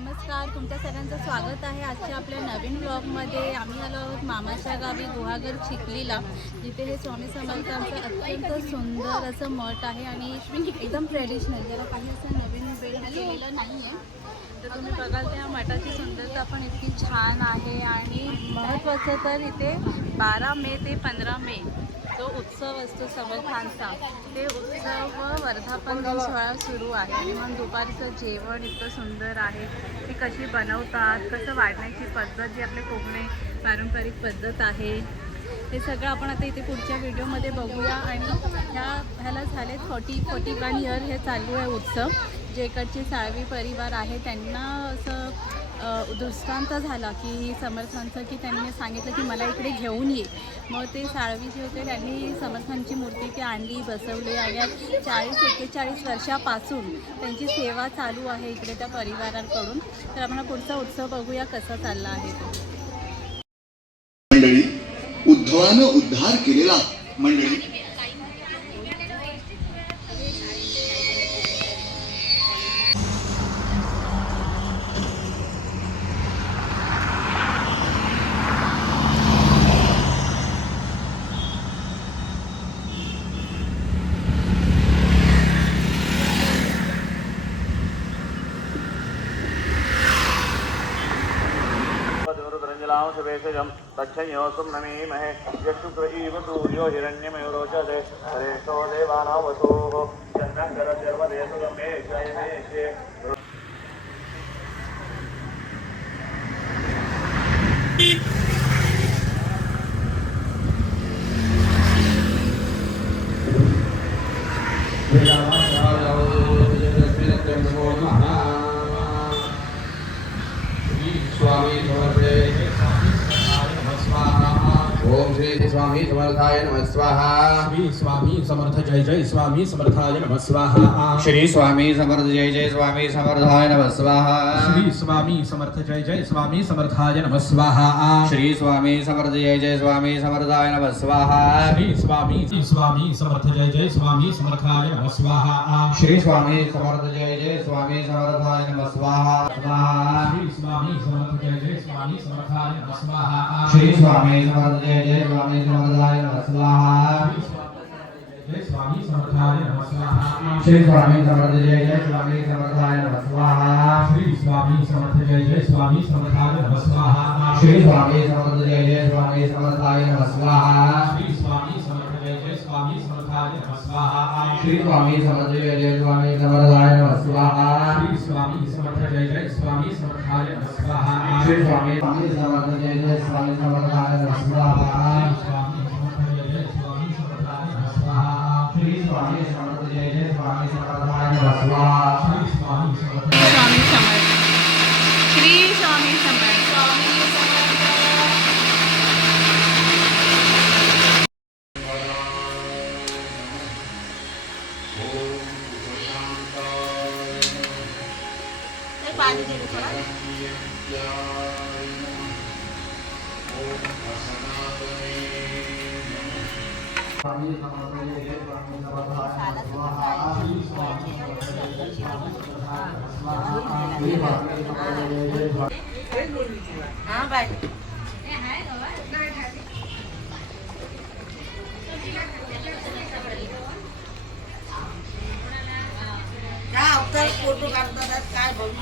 नमस्कार, तुमच्या सगळ्यांचं स्वागत आहे आजच्या आपल्या नवीन ब्लॉगमध्ये. आम्ही आलो आहोत मामाच्या गावी गुहागर चिखलीला, जिथे हे स्वामी समर्थांचं अत्यंत सुंदर असं मठ आहे आणि एकदम ट्रेडिशनल, ज्याला काही असं नवीन बिल्ड केलेलं नाही आहे. तर तुम्ही बघाल त्या मठाची सुंदरता पण इतकी छान आहे. आणि महत्त्वाचं तर इथे 12 मे ते 15 मे जो उत्सव असतो समर्थांचा, ते उत्सव वर्धापन दिन सोहळा सुरू आहे. आणि मग दुपारचं जेवण इतकं सुंदर आहे. ती कशी बनवतात, कसं वाढण्याची पद्धत, जी आपली कोकणी पारंपरिक पद्धत आहे, हे सगळं आपण आता इथे पुढच्या व्हिडिओमध्ये बघूया. आणि ह्याला झाले 41 इयर हे चालू आहे उत्सव. जे इकडचे साळवी परिवार आहे त्यांना असं दृष्टांत झाला की समर्थांचं, की त्यांनी सांगितलं की मला इकडे घेऊन ये. मग ते साळवी जे होते त्यांनी समर्थांची मूर्ती ती आणली, बसवली आणि 40-41 वर्षापासून त्यांची सेवा चालू आहे इकडे त्या परिवारांकडून. तर आपण पुढचा उत्सव बघूया कसा चालला आहे तो. मंडळी, उद्धवानं उद्धार केलेला मंडळी तच्छयोसुं नमीमहे यशुक्र इव सूर्यो हिरण्यमयो रोचते हरेशो देवानावसोः चन्द्रकरशर्वदेशु गम्ये जयमेशे स्वामी समर्थाय नमः स्वाहा। श्री स्वामी समर्थ जय जय स्वामी समर्थाय नमः स्वाहा। श्री स्वामी समर्थ जय जय स्वामी समर्थाय नमः स्वाहा। श्री स्वामी समर्थ जय जय स्वामी समर्थाय नमः स्वाहा। श्री स्वामी समर्थ जय जय स्वामी समर्थाय नमः स्वाहा। श्री स्वामी समर्थ जय जय स्वामी समर्थाय नमः स्वाहा। श्री स्वामी समर्थ जय जय स्वामी समर्थाय नमः स्वाहा। श्री स्वामी समर्थ जय जय स्वामी समर्थाय नमः स्वाहा। श्री स्वामी समर्थ जय जय स्वामी समर्थाय नमः स्वाहा। जय स्वामी समर्थाय नमः स्वाहा। श्री स्वामी समर्थ जय जय स्वामी समर्थाय नमः स्वाहा। श्री स्वामी समर्थ जय जय स्वामी समर्थाय नमः स्वाहा। श्री स्वामी समर्थ जय जय स्वामी समर्थाय नमः स्वाहा। श्री स्वामी समर्थ जय जय स्वामी समर्थाय नमः स्वाहा। श्री स्वामी समर्थ जय जय स्वामी समर्थाय नमः स्वाहा। श्री स्वामी समर्थ जय जय स्वामी समर्थाय नमः स्वाहा। श्री स्वामी समर्थ जय जय स्वामी समर्थाय नमः स्वाहा। श्री स्वामी समर्थ जय जय स्वामी समर्थाय नमः स्वाहा। स्वामी समर्थ, श्री स्वामी समर्थ, स्वामी समर्थ। पाणी दे थोडा। हाँ बाय। काय फोटो काढतात काय बोलू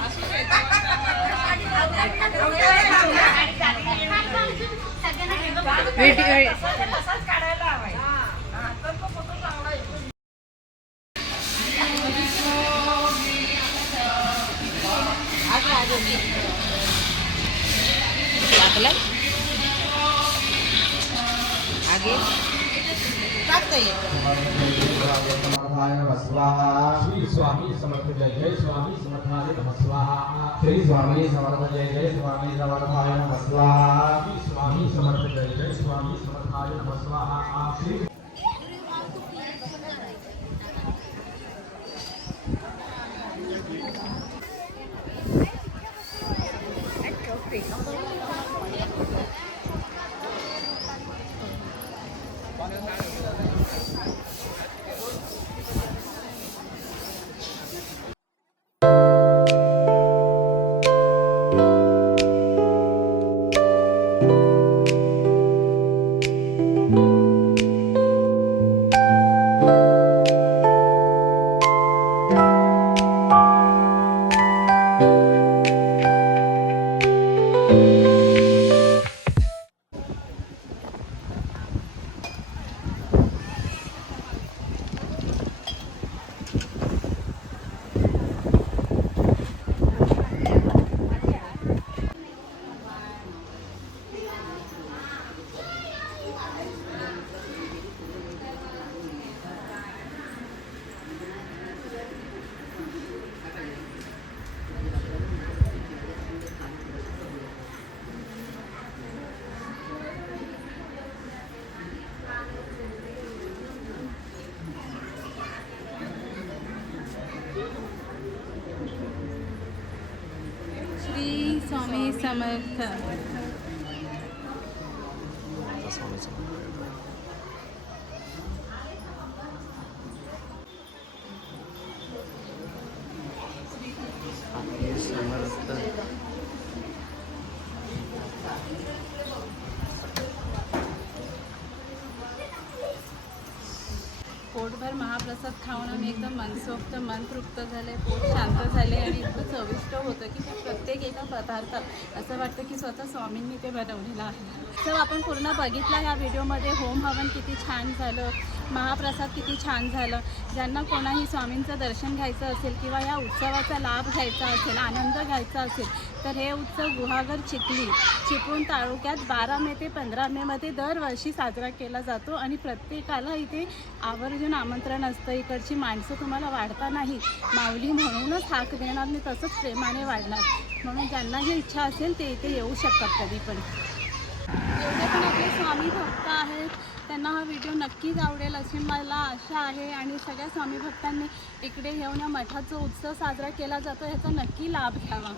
आगे टाकता श्री स्वामी समर्थ जय जय स्वामी समर्थाय नमः स्वाहा। श्री स्वामी समर्थ जय जय स्वामी समर्थाय नमः स्वाहा। श्री स्वामी समर्थ जय जय स्वामी समर्थाय नमः स्वाहा। श्री श्री स्वामी समर्थ. पोटभर महाप्रसाद खाऊन आम्ही एकदम मनसोक्त मन तृप्त झाले, पोट शांत झाले आणि इतकं चविष्ट होतं की ते प्रत्येक एका पदार्थात असं वाटतं की स्वतः स्वामींनी ते बनवलेलं आहे. तर आपण पूर्ण बघितलं या व्हिडिओमध्ये. होम हवन किती छान झालं, महाप्रसाद किती छान झालं. ज्यांना कोणाही स्वामींचं दर्शन घ्यायचं असेल किंवा या उत्सवाचा लाभ घ्यायचा असेल, आनंद घ्यायचा असेल तर हे उत्सव गुहागर चिखली चिपळूण तालुक्यात 12 मे ते 15 मेमध्ये दरवर्षी साजरा केला जातो आणि प्रत्येकाला इथे आवर्जून आमंत्रण असतं. इकडची माणसं तुम्हाला वाढता नाही माऊली म्हणूनच हाक देणार नाही, तसंच प्रेमाने वाढणार. म्हणून ज्यांनाही इच्छा असेल ते इथे येऊ शकतात कधी पण. जेवढे पण आपले स्वामी भक्त आहेत त्यांना हा व्हिडिओ नक्कीच आवडेल अशी मला आशा आहे. आणि सगळ्या स्वामी भक्तांनी इकडे येऊन या मठाचा उत्सव साजरा केला जातो ह्याचा नक्की लाभ घ्यावा.